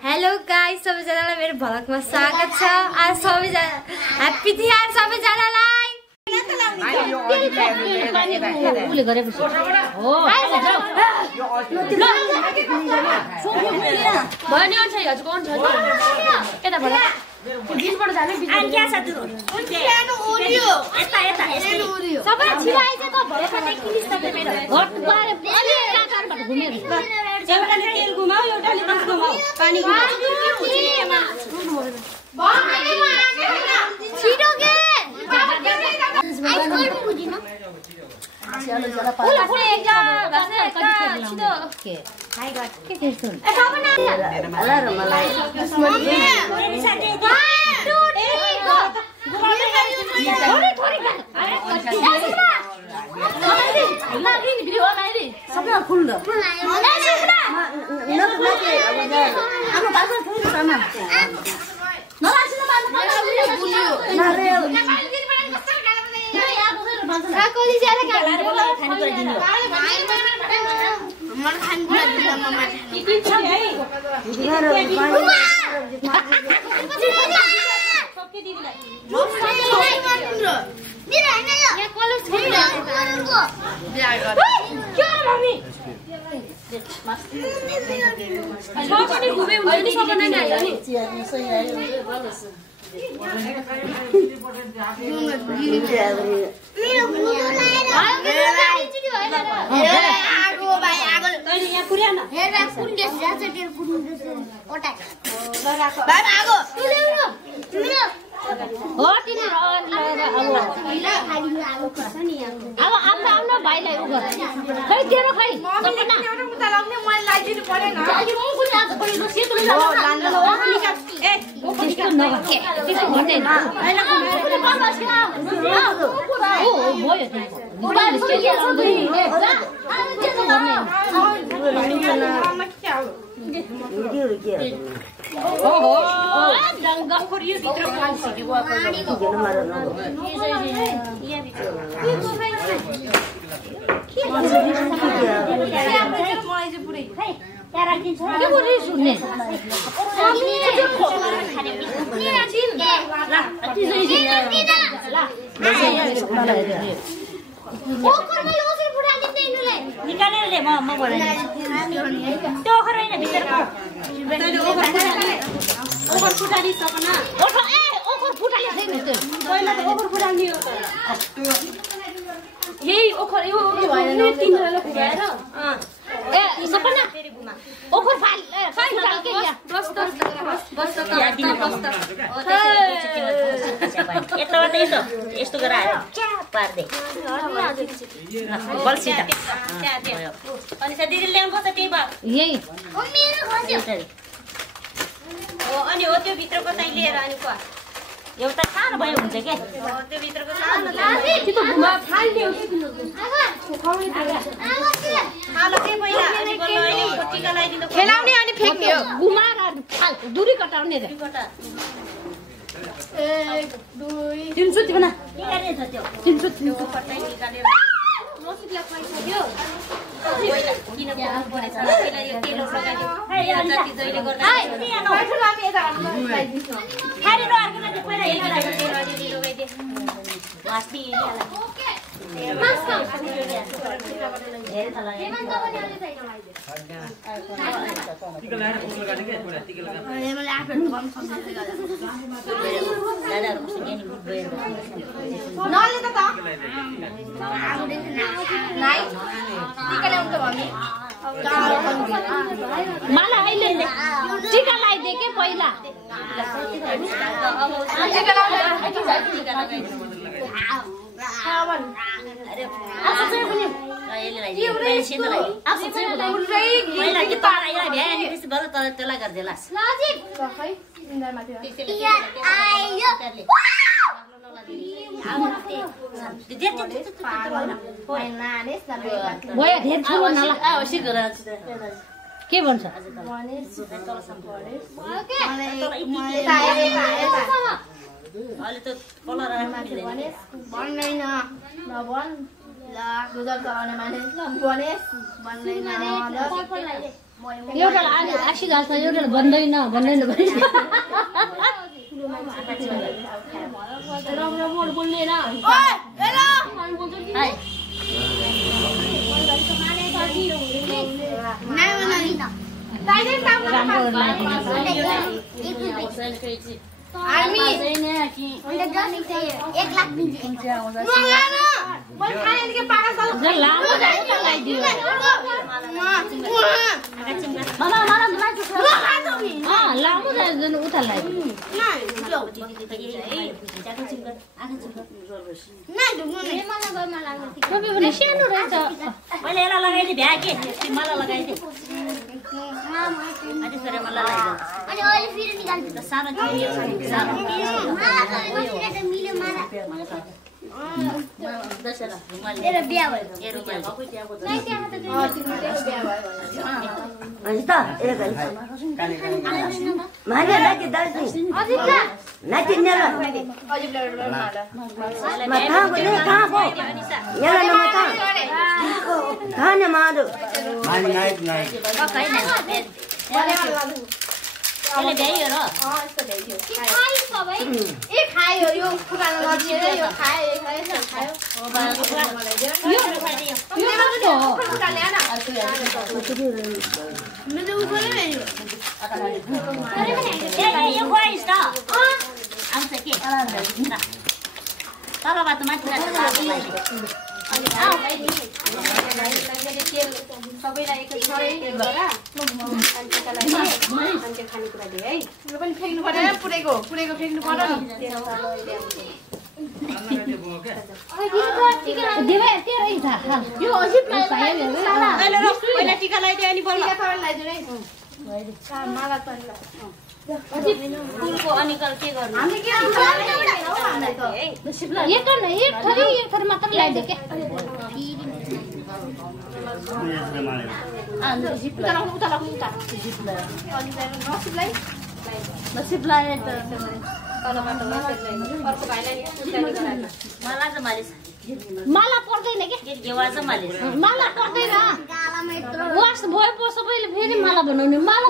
Hello guys, सबैजनालाई मेरो भ्लगमा स्वागत छ। आज सबैजना ह्यापी तिहार सबैजनालाई। उले गरेपछि हो भने छ हजुरको अन छ यता भला बिचबाट जाने बिचबाट क्या छ त्यो सानो ओरियो यता यता ओरियो सबै छिराइ छ त भरोसा देखिलिस त मेरो हट गरे अलि काकारबाट घुमेर एउटाले तेल घुमाउ एउटाले मास घुमाउ पानी घुमाउ छिटो के आइसक्रिम बुझिन ओला पुरै एक छिटो के हाइ गट के गर्छन् ए बाबा न अला र मलाई मम्मी थोरै थोरै अरे लागिन भिडियो लाइले सबै फुल न हाम्रो बाबा फुल सामान नलासिन काकोली ज्यादा खानु पर्दिनु मन खानु पर्दिनु मम्मा किन छ है सबके दिदीलाई मेरो हैन यो यहाँ कलर छैन बिहा गर के मम्मी सबैले घुमे हुन्छ नि सबैले नै आयो नि सही आयो बलस मेरो बुढो लाएर आगो भाइ आगो तैले यहाँ पुर्या न हेर कुन देश जाछ तेरो कुन देश ओटा राखो भाइ आगो मेरो हो तिमी अब आगो पर्छ नि अब आउन भाइलाई उ गर खै तेरो खै मम्मीले एउटा मुद्दा लाग्ने मैले लाइदिनु पर्दैन अनि म पनि आज पहिलो सेतोले लान्दैन ए त्यस्तो नगर के त्यस्तो गर्दैन हैन ओ भयो त मोबाइल स्टेज लाउँदै ओहो डंगा खोरियो भित्र पानी सिक्यो पानी को मार्न यहाँ भित्र के मलाई चाहिँ पुरै खै त्यहाँ राखिन्छ के बोले सुन्ने मम्मी खाने नि राखिन ल ओ कर्मै लोसे बुढा लिँदै इनुलाई निकालेर ले म बनाइदिन्छु त्यो ओखर हैन भित्रको तैले ओखर फुटाली सपना ओखर ए ओखर फुटाली छैन त्यो पहिला त ओखर फुटाल्नी हो त यही ओखर यो भएन तिनीहरुले फुटाएर ए सपना ओखर फाल फुटाल के या बस त या दिन बस त यता त यस्तो गरायो क्या पार्दै बल्सी त अनि त दिदीले ल्याउनु पर्छ त्यही भयो यही ओ मेरो खस्यो ओ अनि हो त्यो भित्रको चाहिँ लिएर अनि को एउटा सानो भयो हुन्छ के त्यो भित्रको सानो लाजी त्यो त घुमा फाल्ने हो हालो के पहिला अनि बल्ल अहिले टिका लगाइदिनु खेलाउने अनि फेक्ने हो घुमाएर फाल दूरी कटाउने रे 1 2 3 सुति बना के गर्ने छ त्यो 3 सुति कटाइ निकालेर रोसितलाई पाइसक्यो पहिला किन गर्नु परेछ पहिला यो तेल लगाइदियो हे यहाँ जति जहिले गर्दा बैठो हामी यता लगाइदिन्छु खाली नआर्किन चाहिँ पहिला हेर तेल लगाइदियो मास्ती एरियालाई ओके मास्क हेर त लगाए हेमन्त पनि अलि चाहिँ लगाइदियो टिका लगाएर फोटो लगाने के एउटा टिका लगा मैले आफ्नो कम सम्झेर गर्दा दादाहरु कस्तो ज्ञानी गुड भयो नले त आगो देखिन नाइ टिका ल्याउनु त मम्मी मला अहिले टिका लगाइदे के पहिला टिका लगाइदिनु अरे आफू चाहिँ पनि यसले लगाइदिनु मैले सेतोलाई आफू चाहिँ पुरै पहिला के पारा यहाँ भ्याए अनि त्यसै बल्ल तल त्यसलाई गर्देलास लजिक खै इन्डरमा त्यो आयो के भन्छ अहिले त कलर भन्दैन नभन ल गुजर चलाउने मान्छे ल गणेश भन्दैन ल एउटा आसिरहेको छ एउटा भन्दैन बोल्दैन सानो रहेछ मैले यसलाई लगाइदिए भ्या के मलाई लगाइदिए अनि अहिले फेरि निकाल्छु त सानो मेरो बिहा भयो फुलको अनिकल के गर्नु मात्र ल्याइदियो क्या माला पर्दैन के माला पर्दैन वास भयो सबैले फेरि माला बनाउने माला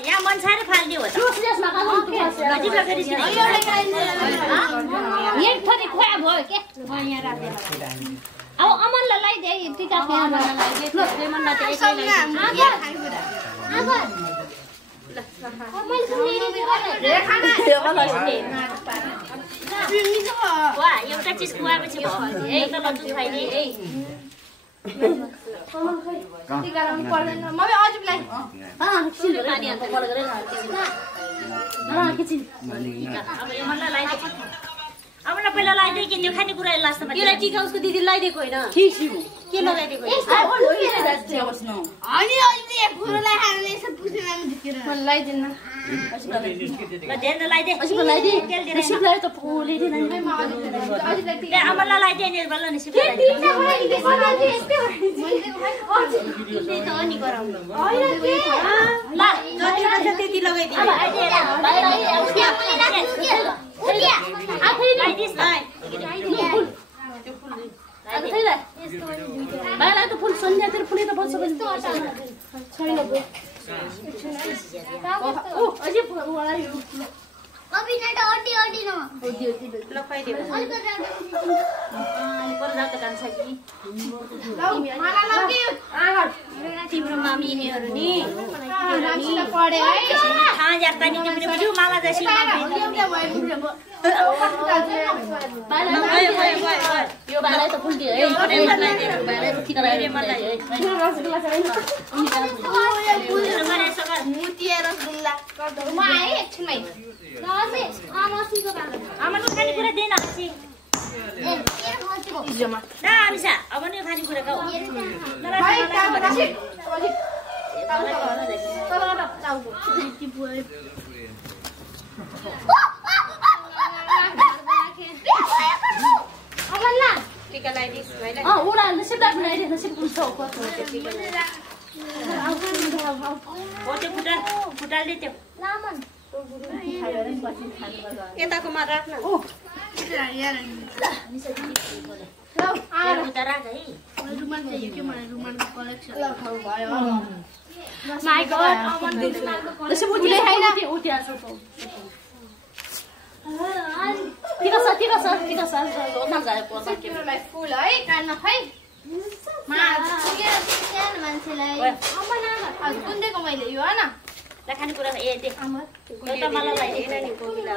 यहाँ मनसारे फालिदियो अब अमनलाई लगाइदिए टिका एउटा चिज खुवाएपछि अब पहिला लगाइदिए कि त्यो खानेकुरा लास्टमा यो टिका उसको दिदी लगाइदिएको होइन के लगाइदिएको फुल सन्ध्यातिर फुले त बस्छ भने छैन अभी नट ओटी ओटी न ल खुवाइदियो पर जात कान्छ कि तिम्रो मामी यिनीहरू नि पढे है थाहा यात्ता नि तिमीले बुझ्यौ माला जैसी यो बालै त फुल्दियो है बालै त टिका लगाएर मलाई मुतिया रसगुल्ला म आए एकछिनमै आमाको खानेकुरा दे न हाँसी ना अनिसा अब नि खानेकुरा खाऊ टिका लगाइदिस हैन उडा नसिब लाग्ने नसिब हुन्छ हो त्यो फुटाल दे त्यो यताको मा राख्न उता राख है रुमाल चाहियो के मलाई रुमालको कलेक्सन ल खाऊ भयो माय गॉड नसिब उठले हैन उठ्या छ टिका छ ओतना जाए पर्छ तिमीलाई फुल है कानमा खै मा पुगेर सानो मान्छेलाई आज कुन दिएको मैले यो हैन ल खानेकुरा ए दे एउटा मलाई लगाइदिएन नि कोपिला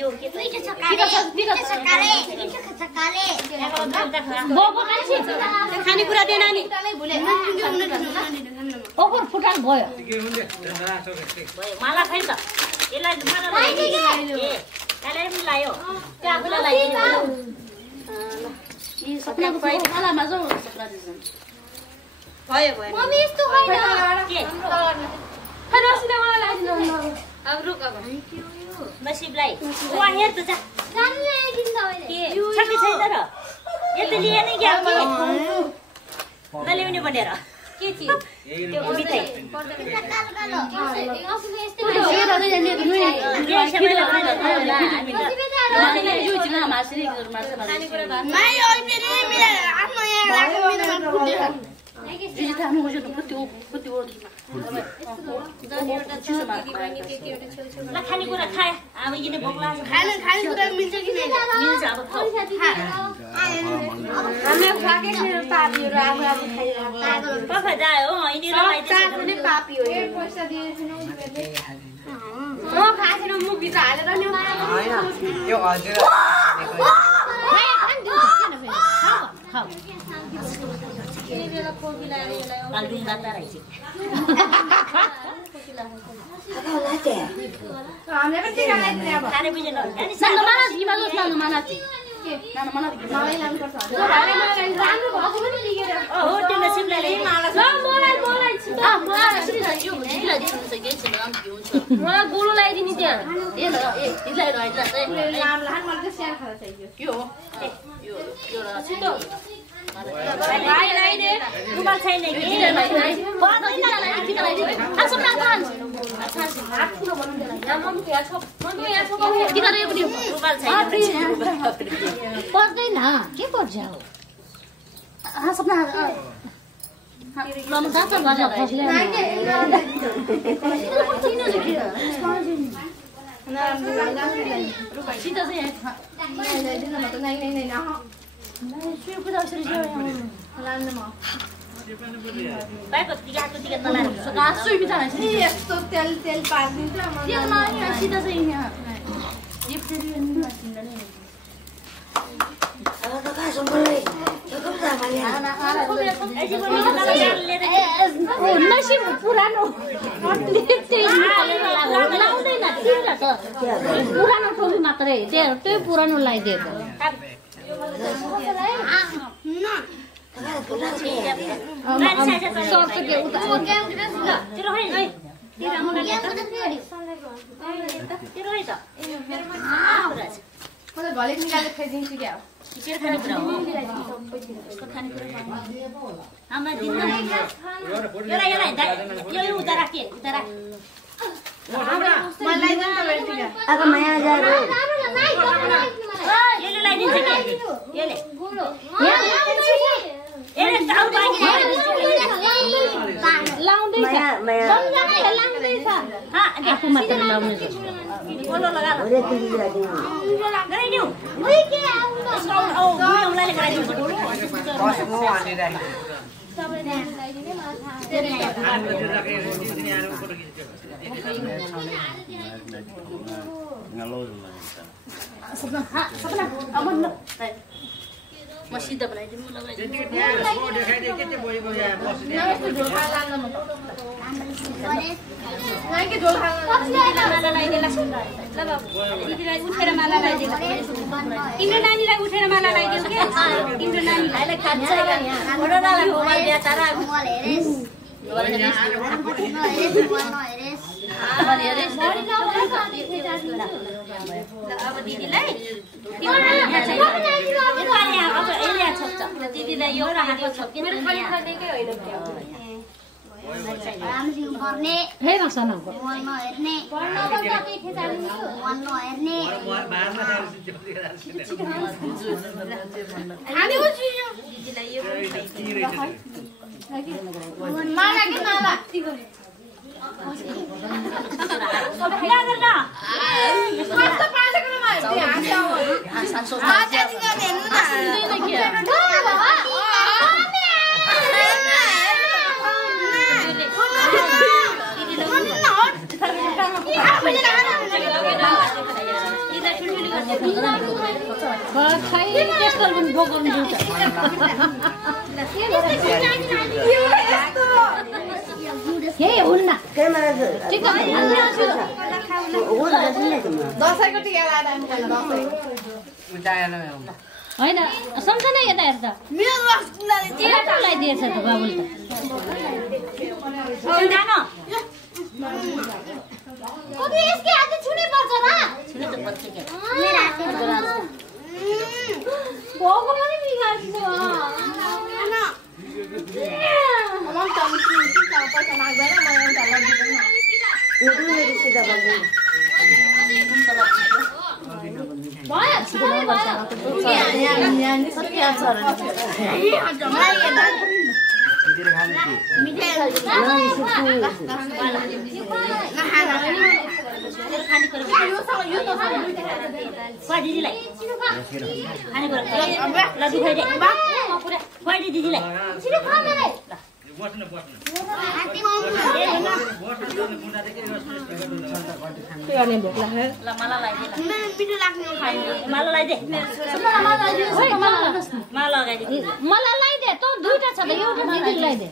यो के खानेकुरा दे नानी ओकर फुटाल भयो माला खाइ त यसलाई माला लगाइदिए यसलाई पनि लायो त्यो आफूलाई लगाइदिनु यी सपनाको मालामा जाऊ सपना दिन्छ भयो मम्मी यस्तो होइन के खै रसिना मलाई लगाइदिनु अब रुक अब नसिबलाई वा हेर त जा जानले दिन्छ अहिले के छक्कै छैन र यो त लिए नै क्या के नल्याउने भनेर के थियो त्यो मिठाई खानेकुरा खाए अब यिनी भोक लाग्छ खानेकुरा मिल्छ कि मिल्छ अब खाऊ हामीले खाके मेरो पापीहरु आफू आफू खाइरहेको पखा जायो हो यिनीहरु चाको नि पापी हो यो पैसा दिएछिन म खासेन मुख भित्र हालेर नि हैन यो हजुर कालबिन दाता रहेछ हामीले पनि टिका लगाइदिने अब खाने बुझेन नाना माना दिमा जो नाना माना के नाना माना मलाई लानु पर्छ राम्रो भएको पनि लिएर हो त्यो नसिबलाई माला मलाई यो ढिला दिन्छ के छ नाम के हुन्छ मलाई गोलो लगाइदिनु त्यहाँ ए ल ए ढिला रहेछ लाम लाम मलाई चाहिँ स्यान खाना चाहियो यो यो छिटो भाइ लाइदे रुमाल छैन कि पर्दैन के पर्छ सपना भाइको टिकाको टिकट नलाएर यस्तो तेल तेल पारिदिन्छ पुरानो पुरानो टोपी मात्रै त्यही पुरानो लगाइदिएको घले निकालेर खाइदिन्छु क्या लाउँदै सम्झना लाग्दैछ आफू मात्र लाउने बोलो लगा ल गराइदिउ उही के आउनु बुढौलाले गराइदिउ कसमो हालिराखेको सपना अमन म सिधा बनाइदिनु दिदीलाई उठेर माला लगाइदिनु तिम्रो नानीलाई उठेर माला लगाइदिनु के तिम्रो नानीलाई खान्छ अब दिदीलाई दिदीलाई यो राखेको छ किन खानेकै होइन हेर सना होइन सम्झना यता हेर्छ लगाइदिएछ त बाबुले कति यसकै हातले छुनै पर्छ र छुनु त पर्छ के मेरो हातले भोको पनि बिगार्छ मलाई लगाइदे त दुईटा छ त एउटा दिदी लगाइदे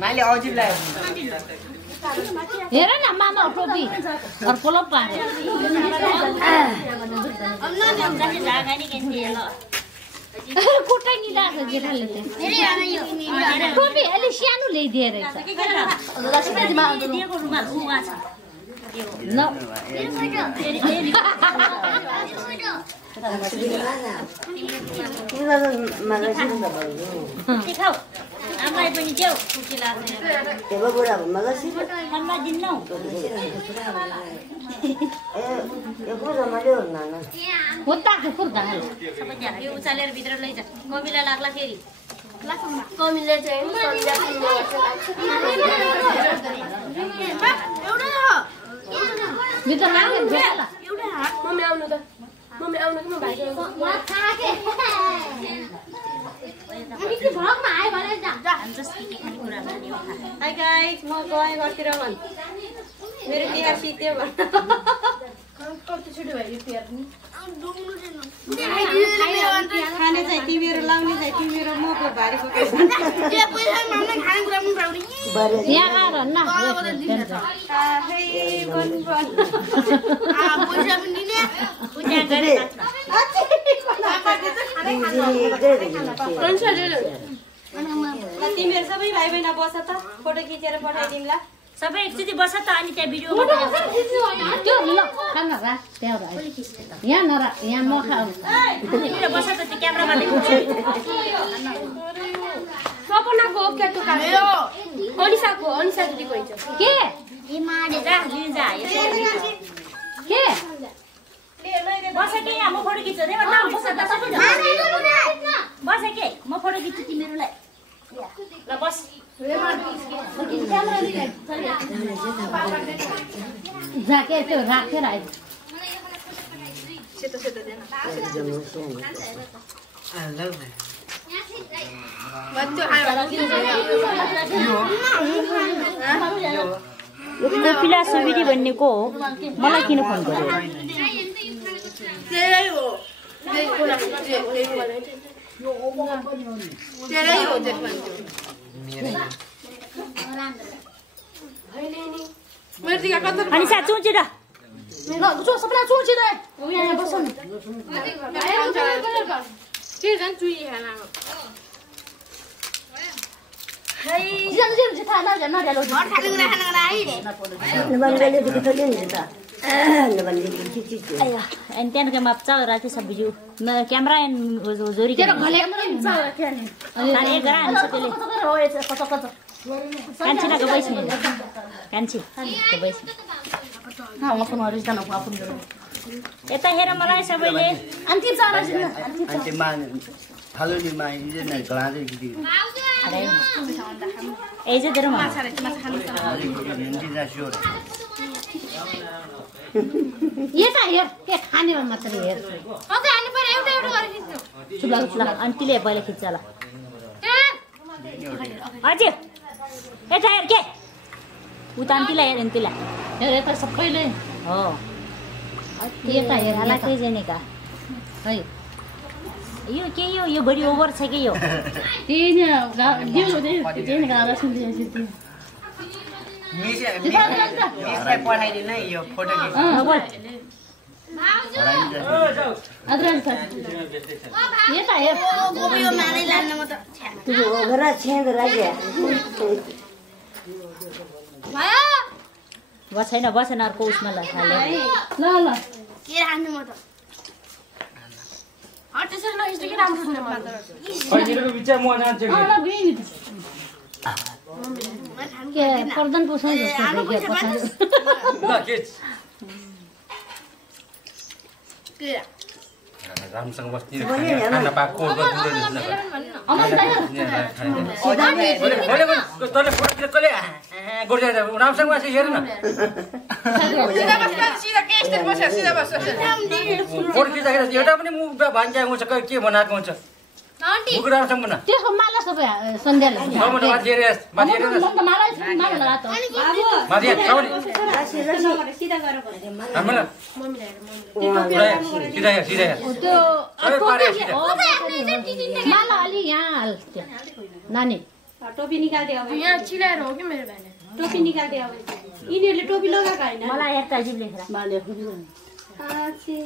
मैले अजिब लाग्यो हेर न मामा टोपी अर्कोलो पारे कोटै निदाछ जेठाले चाहिँ टोपी अलि सानो ल्याइदिए रहेछ आमालाई पनि देऊ खुसी लाग्छ मनमा दिन्नौ होताको खुर्दा सबैजना यो उचालेर भित्र लैजा कमिला लाग्ला फेरि कमिले चाहिँ भित्र लाग्यो भेला एउटा हात मम्मी आउनु त म भाइको हाई गाइस म गएँ घरतिर भन् मेरो तिहार सित्यो भन् कति छिटो भयो पेयर नि खाने चाहिँ तिमीहरू लाउने चाहिँ तिमीहरू म को भारी बोकेर यहाँ आएर न तिमीहरू सबै भाइ बहिनी बस त फोटो खिचेर पठाइदिउँला सबै एकचोटि बस त अनि त्यहाँ भिडियो त्यो ल खाना रा त्यहाँ यहाँ नरा यहाँ म खाऊ बस त त्यो क्यामेरामा सपनाको केटो खायो अनिसाको अनिसा दिदीको हुन्छ के के बस के यहाँ म फोटो खिच्छु बस के म फोटो खिच्छु तिमीहरूलाई ल बस जाके त्यो राखेर आइ कोपिला सुबिरी भन्नेको हो मलाई किन फोन गर्यो अनि सा चुची र ल जो सबैलाई चुची दे यहाँ बस्नु के जान चुई खाना जिन जिन जिता न न न लो अय्या अनि त्यहाँको माप छ राति सब भिडियो क्यामेरा जोरी के भले अनि अनि एक गरा हुन्छ त्यसले कान्छी ना गबैछ नि कान्छी गबैछ म फोन गरिस न आफुन यता हेर मलाई सबैले अन्तिम सारा जिन अन्तिम मान थालुनी मा इजे न गलादै दिदी ए जे देरो मा यता हेर के खानेमा मात्र हेर अझै हाल्नु पर्यो एउटा एउटा गरेर खिच्नु चुला चुला अनि तिले पहिले खिच्छ ल हजुर यता हेर के उता अन्तिला हेर अन्तिला हेर यता सबैले हो यता हेर होला के जनेका है यो के यो बढी ओभर छ के यो त्यही नि दिउ दे त्यही नि गाला सुन्दै सिति मिसलाई पठाइदिनु है यो फोटो अदरन छ यता हेर गोबियो मानै लान्न म त त्यो घरा छेद राख्या भयो बसेन अर्को उसमा ल ल ल के राख्नु म त त्यसरी नखिच्नु के राम्रो छैन म ल बिनी के पर्दन पोसाइ जस्तो के पछाडि के रामसँग बस्ने खाना पाको रामसँग बस हेर न फोटो खिच्दाखेरि एउटा पनि मुख भान्ज्याएको हुन्छ के बनाएको हुन्छ मुख रामसँग बना त्यसको माला सबै सन्ध्याले माला अलि यहाँ हाल नानी टोपी निकाल्दै अब यहाँ चिलाएर हो कि मेरो भाइले टोपी निकाल्दै अब यिनीहरूले टोपी लगाएको होइन मलाई हेर्दा जिब लेखेर माले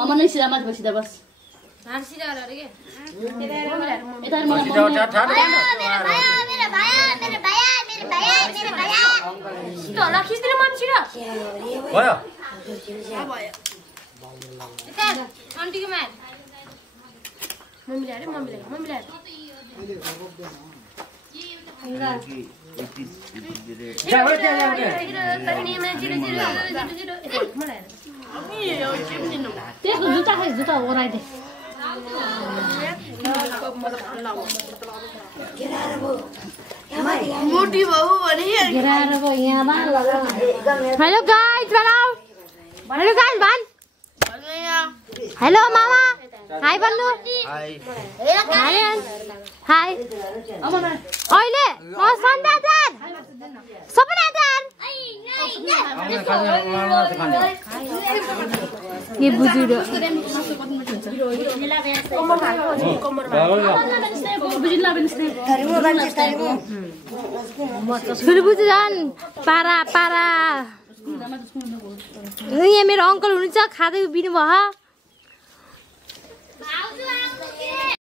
अमनै सिरामा बसिदा बस हार्सिदा गरेर के यता मलाई त ल खिच्दिनु मन छिटो भयो यता आन्टीको माया मम्मीले त्यसको जुत्ता खाइ जुत्ता ओराइदे मोटी बाबु भने गिराएर गयो यहाँ हेलो गाइस बनाऊ हेलो गाइस भन हेलो मामा हाय भन्नु हाय हाय अहिले म सन्ध्या जान सपना जान ये बुजुर्ग बुझान पारा पारा यहाँ मेरो अङ्कल हुनुहुन्छ खाँदै बिनु भयो